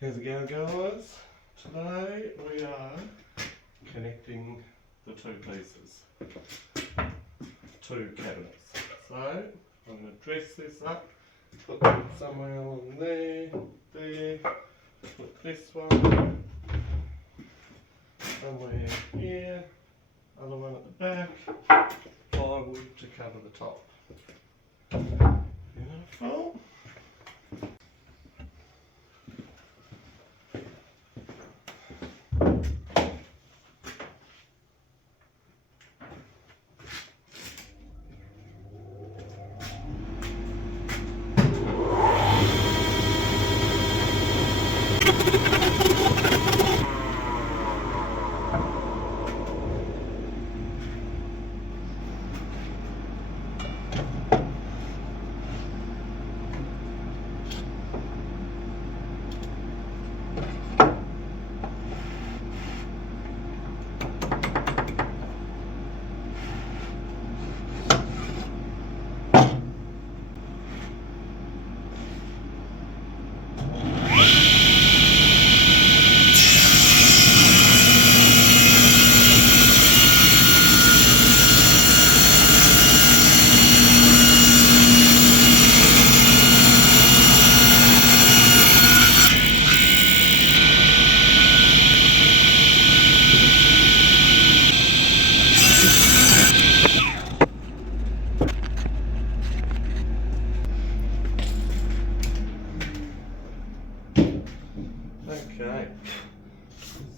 How's it going, guys? Today we are connecting the two pieces, two cabinets. So I'm going to dress this up, put them somewhere along there, put this one somewhere here, other one at the back, plywood to cover the top. Beautiful. Okay,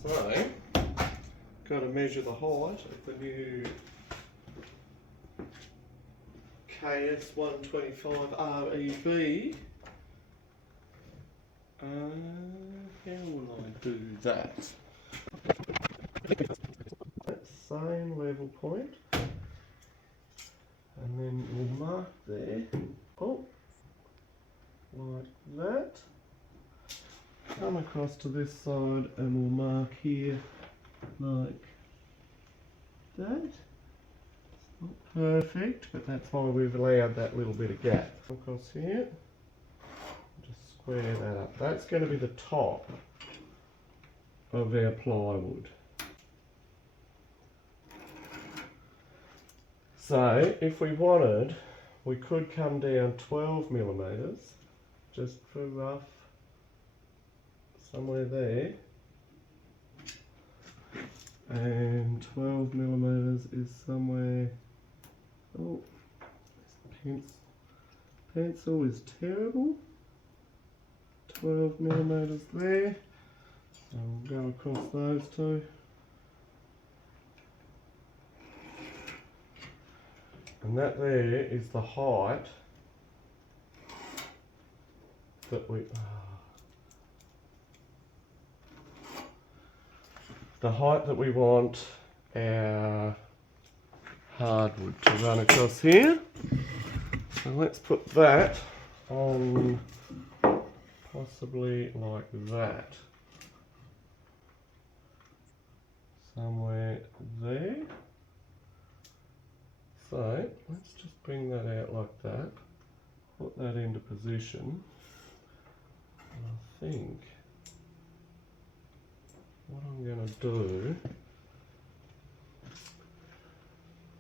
so got to measure the height of the new KS 125 REB. How will I do that? That same level point, and then we'll mark there, like that. Come across to this side and we'll mark here like that. It's not perfect, but that's why we've allowed that little bit of gap. Across here, just square that up. That's going to be the top of our plywood. So if we wanted, we could come down 12 millimeters, just for rough, somewhere there, and 12 millimeters is somewhere, this pencil is terrible, 12 millimeters there, so we'll go across those two, and that there is the height that we, want our hardwood to run across here. So let's put that on possibly like that. Somewhere there. So let's just bring that out like that. Put that into position. And I think what I'm going to do,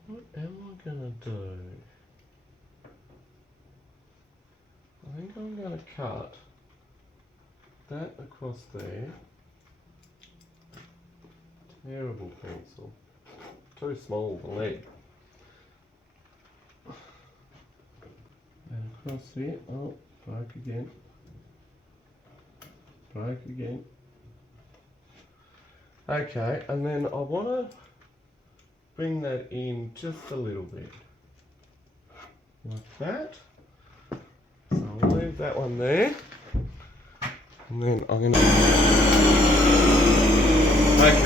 what am I going to do? I think I'm going to cut that across there. Terrible pencil. Too small the lead. And across here, broke again. Broke again. Okay, and then I want to bring that in just a little bit, like that. So I'll leave that one there, and then I'm going to... Okay,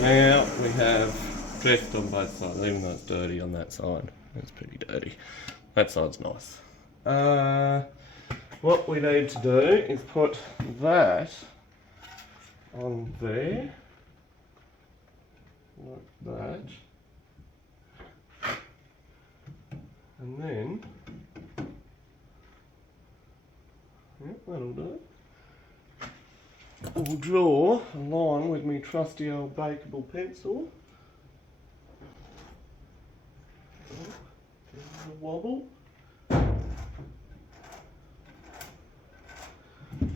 now we have dressed on both sides, even though it's dirty on that side. It's pretty dirty. That side's nice. What we need to do is put that on there, like that, and then, yep, that'll do it. I'll draw a line with my trusty old bakeable pencil. A wobble.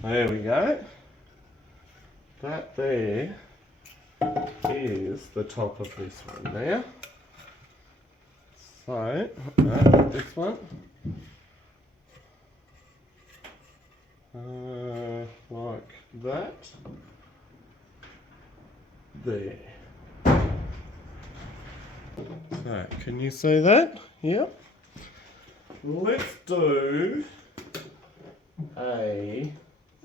There we go. That there is the top of this one now. So, this one. Like that. There. So, can you see that? Yep. Let's do a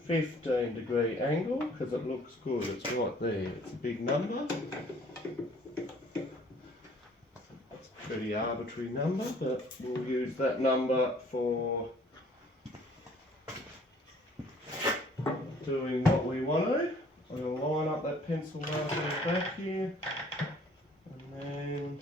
15-degree angle because it looks good. It's right there. It's a big number. It's a pretty arbitrary number, but we'll use that number for doing what we want to. I'm going to line up that pencil mark in the back here, and then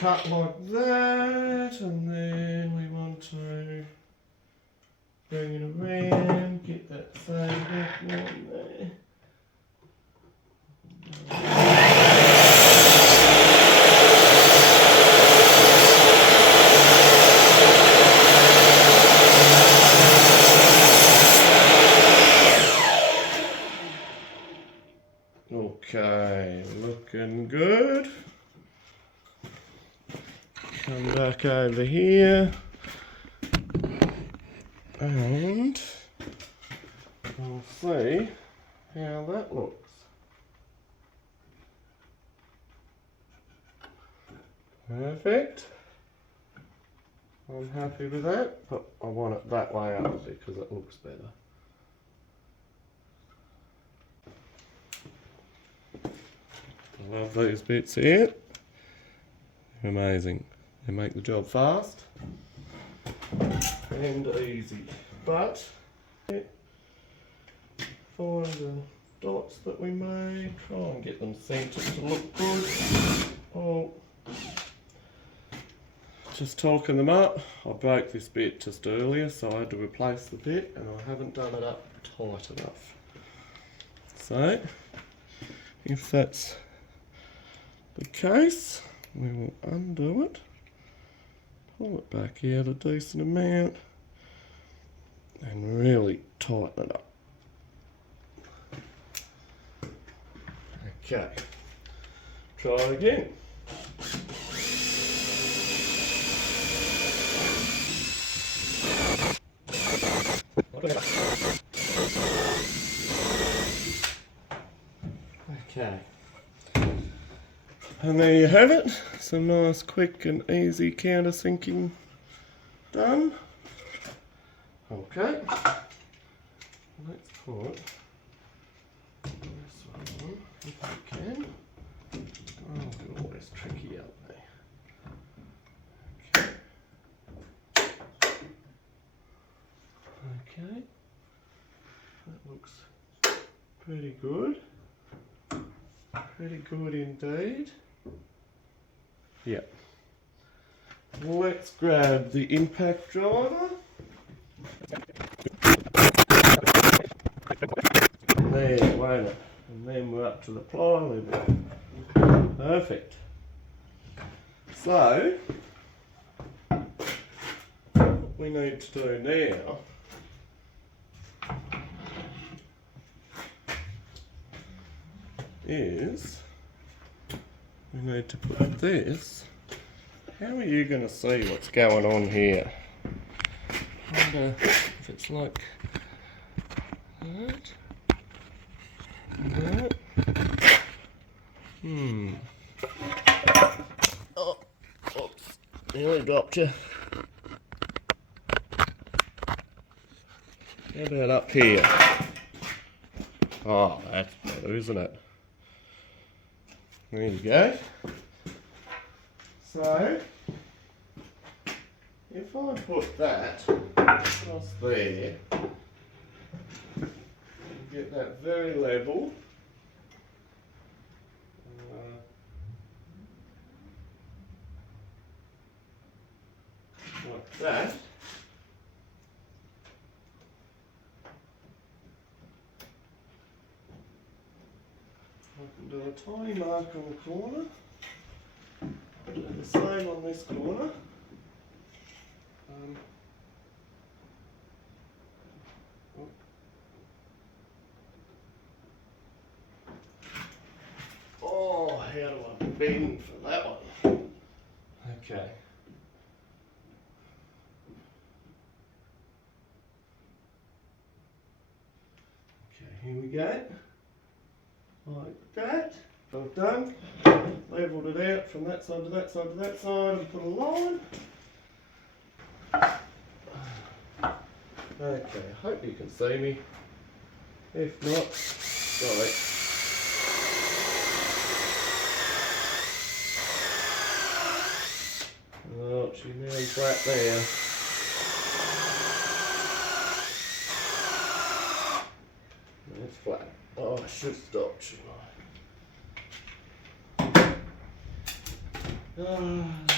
cut like that, and then we want to bring it around, get that same back line there. Okay, looking good. Come back over here and we'll see how that looks. Perfect. I'm happy with that, but I want it that way up because it looks better. I love these bits here. They're amazing. They make the job fast and easy. But find the dots that we made, try and get them centered to look good. Oh, just talking them up. I broke this bit just earlier, so I had to replace the bit, and I haven't done it up tight enough. So, if that's the case, we will undo it, pull it back out a decent amount, and really tighten it up. Okay, try it again. Okay. And there you have it, some nice quick and easy countersinking done. Okay, let's put this one on if we can. Oh, they're always tricky, aren't they? Okay, that looks pretty good. Pretty good indeed. Yep. Let's grab the impact driver. There, won't it? And then we're up to the ply level. Perfect. So, what we need to do now is we need to put this. How are you going to see what's going on here? I wonder if it's like that. That. Oh, oops, nearly dropped you. How about up here? Oh, that's better, isn't it? There you go. So, if I put that across there, and get that very level, like that. I can do a tiny mark on the corner. Do the same on this corner. Oh, how do I bend for that one? Okay. Okay, here we go. Like that. I've done. Levelled it out from that side to that side to that side and put a line. Okay, I hope you can see me. If not, sorry. Oh, she's nearly flat there. It's flat. Oh, I should stop, shouldn't I?